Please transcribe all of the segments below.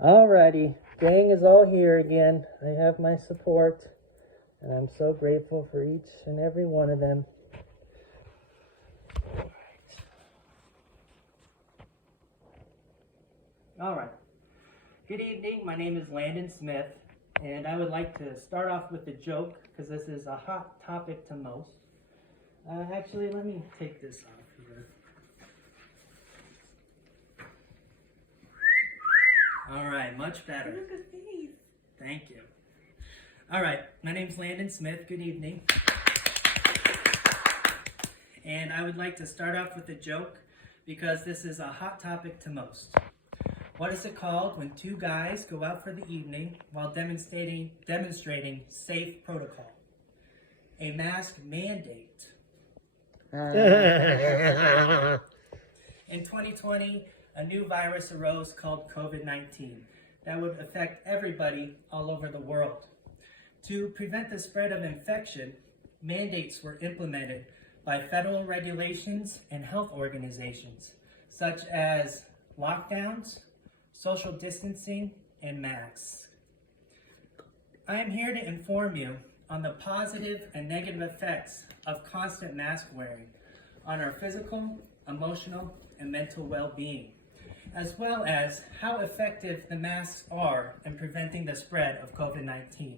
Alrighty, gang is all here again. I have my support, and I'm so grateful for each and every one of them. Alright, good evening. My name is Landon Smith, and I would like to start off with a joke because this is a hot topic to most. Actually, let me take this off here. Alright, much better. Look at face. Thank you. Alright, my name's Landon Smith. Good evening. And I would like to start off with a joke because this is a hot topic to most. What is it called when two guys go out for the evening while demonstrating safe protocol? A mask mandate. In 2020, a new virus arose called COVID-19 that would affect everybody all over the world. To prevent the spread of infection, mandates were implemented by federal regulations and health organizations, such as lockdowns, social distancing, and masks. I am here to inform you on the positive and negative effects of constant mask wearing on our physical, emotional, and mental well-being, as well as how effective the masks are in preventing the spread of COVID-19.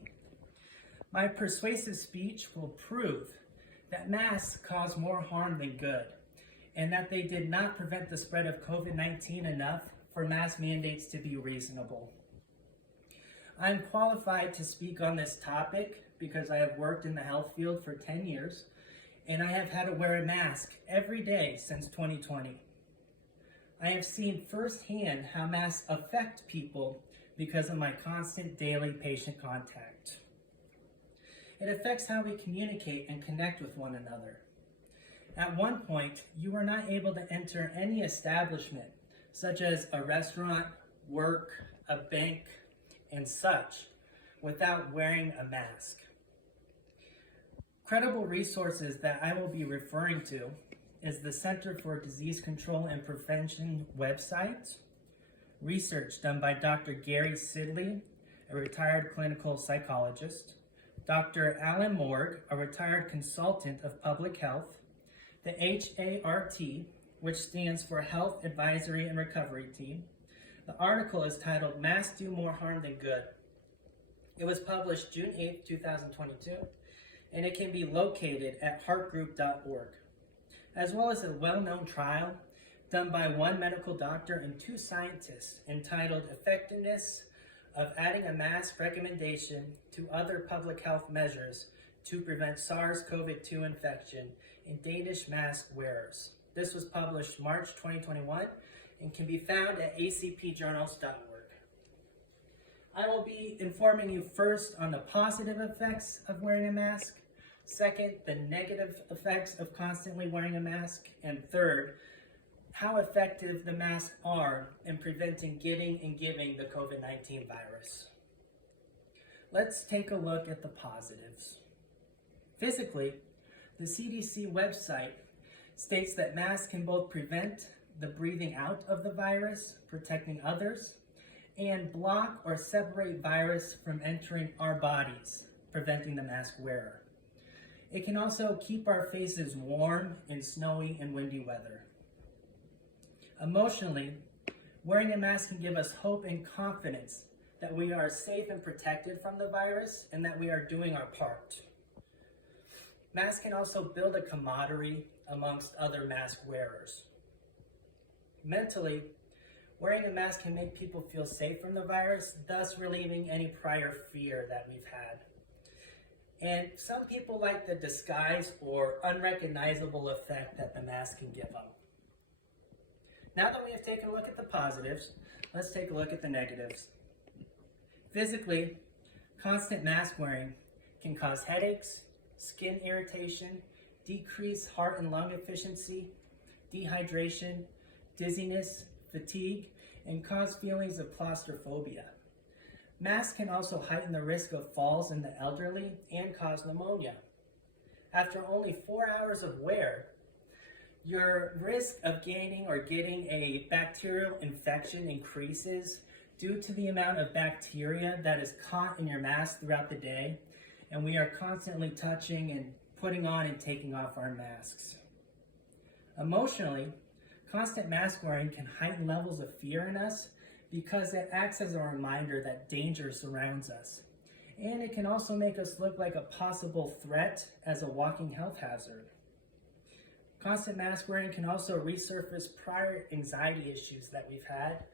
My persuasive speech will prove that masks cause more harm than good, and that they did not prevent the spread of COVID-19 enough for mask mandates to be reasonable. I am qualified to speak on this topic because I have worked in the health field for 10 years, and I have had to wear a mask every day since 2020. I have seen firsthand how masks affect people because of my constant daily patient contact. It affects how we communicate and connect with one another. At one point, you were not able to enter any establishment, such as a restaurant, work, a bank, and such, without wearing a mask. Credible resources that I will be referring to is the Center for Disease Control and Prevention website, research done by Dr. Gary Sidley, a retired clinical psychologist, Dr. Alan Morg, a retired consultant of public health, the HART, which stands for Health Advisory and Recovery Team. The article is titled, "Masks Do More Harm Than Good." It was published June 8, 2022, and it can be located at heartgroup.org, as well as a well-known trial done by one medical doctor and two scientists entitled Effectiveness of Adding a Mask Recommendation to Other Public Health Measures to Prevent SARS-CoV-2 Infection in Danish Mask Wearers. This was published March 2021 and can be found at acpjournals.org. I will be informing you first on the positive effects of wearing a mask, second, the negative effects of constantly wearing a mask, and third, how effective the masks are in preventing getting and giving the COVID-19 virus. Let's take a look at the positives. Physically, the CDC website states that masks can both prevent the breathing out of the virus, protecting others, and block or separate virus from entering our bodies, preventing the mask wearer. It can also keep our faces warm in snowy and windy weather. Emotionally, wearing a mask can give us hope and confidence that we are safe and protected from the virus and that we are doing our part. Masks can also build a camaraderie amongst other mask wearers. Mentally, wearing a mask can make people feel safe from the virus, thus relieving any prior fear that we've had. And some people like the disguise or unrecognizable effect that the mask can give them. Now that we have taken a look at the positives, let's take a look at the negatives. Physically, constant mask wearing can cause headaches, skin irritation, decrease heart and lung efficiency, dehydration, dizziness, fatigue, and cause feelings of claustrophobia. Masks can also heighten the risk of falls in the elderly and cause pneumonia. After only 4 hours of wear, your risk of gaining or getting a bacterial infection increases due to the amount of bacteria that is caught in your mask throughout the day, and we are constantly touching and putting on and taking off our masks. Emotionally, constant mask wearing can heighten levels of fear in us because it acts as a reminder that danger surrounds us. And it can also make us look like a possible threat as a walking health hazard. Constant mask wearing can also resurface prior anxiety issues that we've had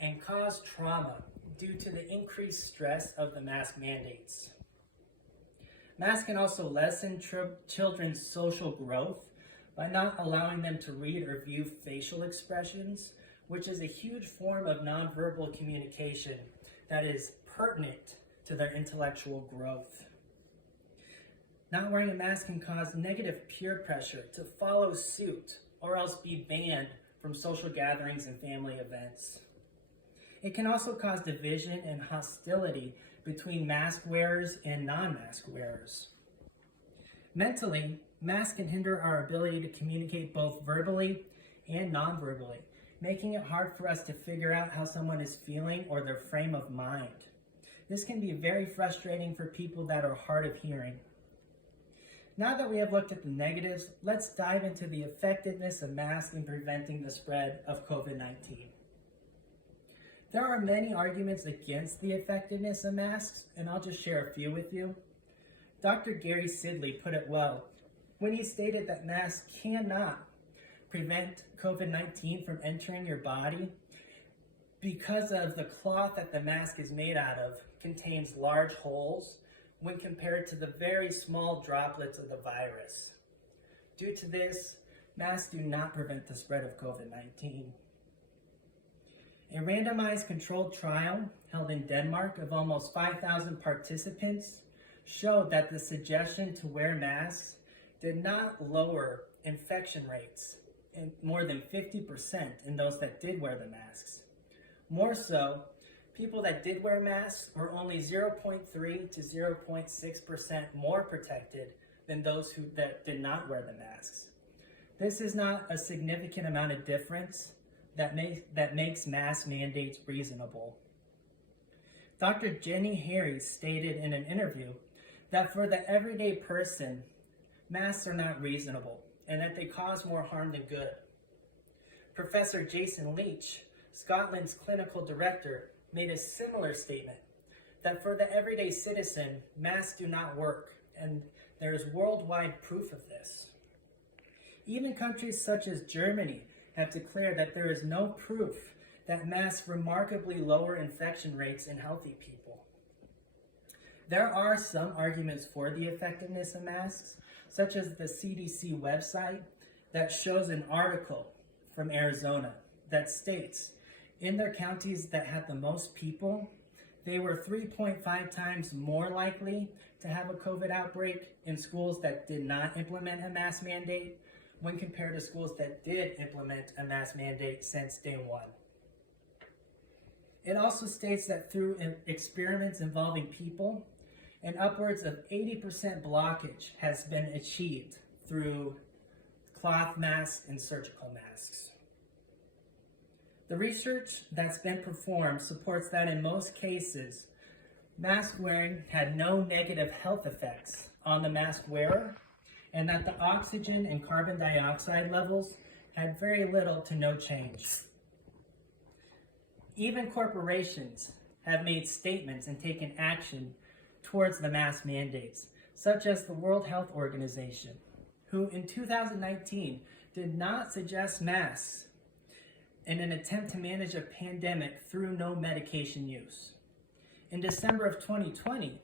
and cause trauma due to the increased stress of the mask mandates. Masks can also lessen children's social growth by not allowing them to read or view facial expressions, which is a huge form of nonverbal communication that is pertinent to their intellectual growth. Not wearing a mask can cause negative peer pressure to follow suit or else be banned from social gatherings and family events. It can also cause division and hostility between mask wearers and non-mask wearers. Mentally, masks can hinder our ability to communicate both verbally and non-verbally, making it hard for us to figure out how someone is feeling or their frame of mind. This can be very frustrating for people that are hard of hearing. Now that we have looked at the negatives, let's dive into the effectiveness of masks in preventing the spread of COVID-19. There are many arguments against the effectiveness of masks, and I'll just share a few with you. Dr. Gary Sidley put it well when he stated that masks cannot prevent COVID-19 from entering your body because of the cloth that the mask is made out of contains large holes when compared to the very small droplets of the virus. Due to this, masks do not prevent the spread of COVID-19. A randomized controlled trial held in Denmark of almost 5,000 participants showed that the suggestion to wear masks did not lower infection rates in more than 50% in those that did wear the masks. More so, people that did wear masks were only 0.3 to 0.6% more protected than those that did not wear the masks. This is not a significant amount of difference that makes mask mandates reasonable. Dr. Jenny Harries stated in an interview that for the everyday person, masks are not reasonable and that they cause more harm than good. Professor Jason Leach, Scotland's clinical director, made a similar statement that for the everyday citizen, masks do not work, and there is worldwide proof of this. Even countries such as Germany have declared that there is no proof that masks remarkably lower infection rates in healthy people. There are some arguments for the effectiveness of masks, such as the CDC website that shows an article from Arizona that states in their counties that had the most people, they were 3.5 times more likely to have a COVID outbreak in schools that did not implement a mask mandate when compared to schools that did implement a mask mandate since day one. It also states that through experiments involving people, an upwards of 80% blockage has been achieved through cloth masks and surgical masks. The research that's been performed supports that in most cases, mask wearing had no negative health effects on the mask wearer, and that the oxygen and carbon dioxide levels had very little to no change. Even corporations have made statements and taken action towards the mask mandates, such as the World Health Organization, who in 2019 did not suggest masks in an attempt to manage a pandemic through no medication use. In December of 2020,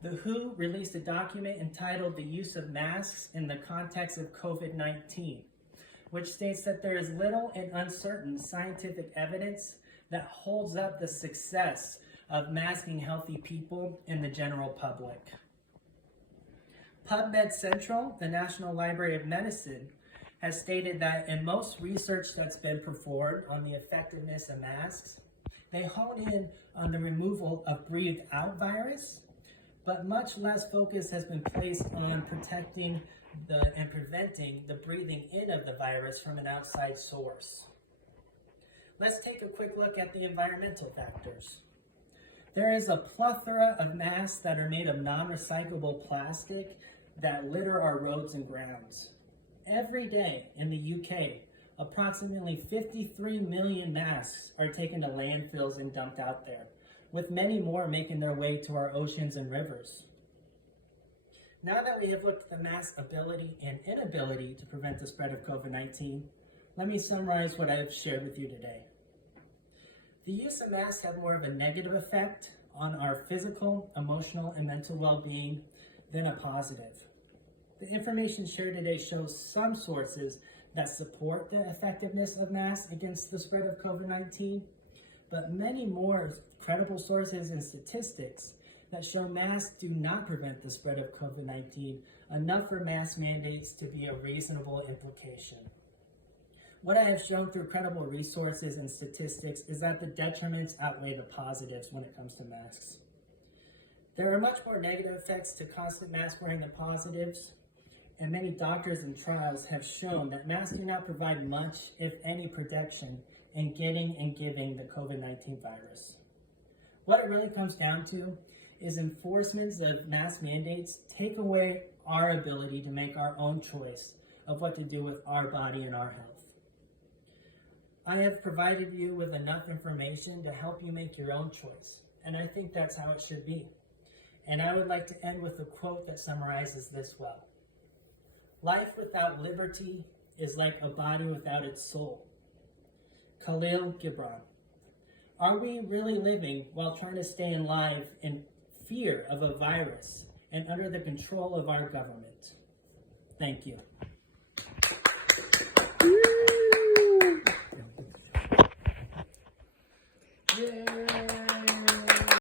the WHO released a document entitled The Use of Masks in the Context of COVID-19, which states that there is little and uncertain scientific evidence that holds up the success of masking healthy people in the general public. PubMed Central, the National Library of Medicine, has stated that in most research that's been performed on the effectiveness of masks, they hone in on the removal of breathed out virus, but much less focus has been placed on protecting and preventing the breathing in of the virus from an outside source. Let's take a quick look at the environmental factors. There is a plethora of masks that are made of non-recyclable plastic that litter our roads and grounds. Every day in the UK, approximately 53 million masks are taken to landfills and dumped out there, with many more making their way to our oceans and rivers. Now that we have looked at the mask's ability and inability to prevent the spread of COVID-19, let me summarize what I have shared with you today. The use of masks have more of a negative effect on our physical, emotional, and mental well-being than a positive. The information shared today shows some sources that support the effectiveness of masks against the spread of COVID-19, but many more credible sources and statistics that show masks do not prevent the spread of COVID-19, enough for mask mandates to be a reasonable implication. What I have shown through credible resources and statistics is that the detriments outweigh the positives when it comes to masks. There are much more negative effects to constant mask wearing than positives, and many doctors and trials have shown that masks do not provide much, if any, protection in getting and giving the COVID-19 virus. What it really comes down to is enforcements of mask mandates take away our ability to make our own choice of what to do with our body and our health. I have provided you with enough information to help you make your own choice, and I think that's how it should be. And I would like to end with a quote that summarizes this well. Life without liberty is like a body without its soul. Khalil Gibran. Are we really living while trying to stay alive in fear of a virus and under the control of our government? Thank you. Yeah.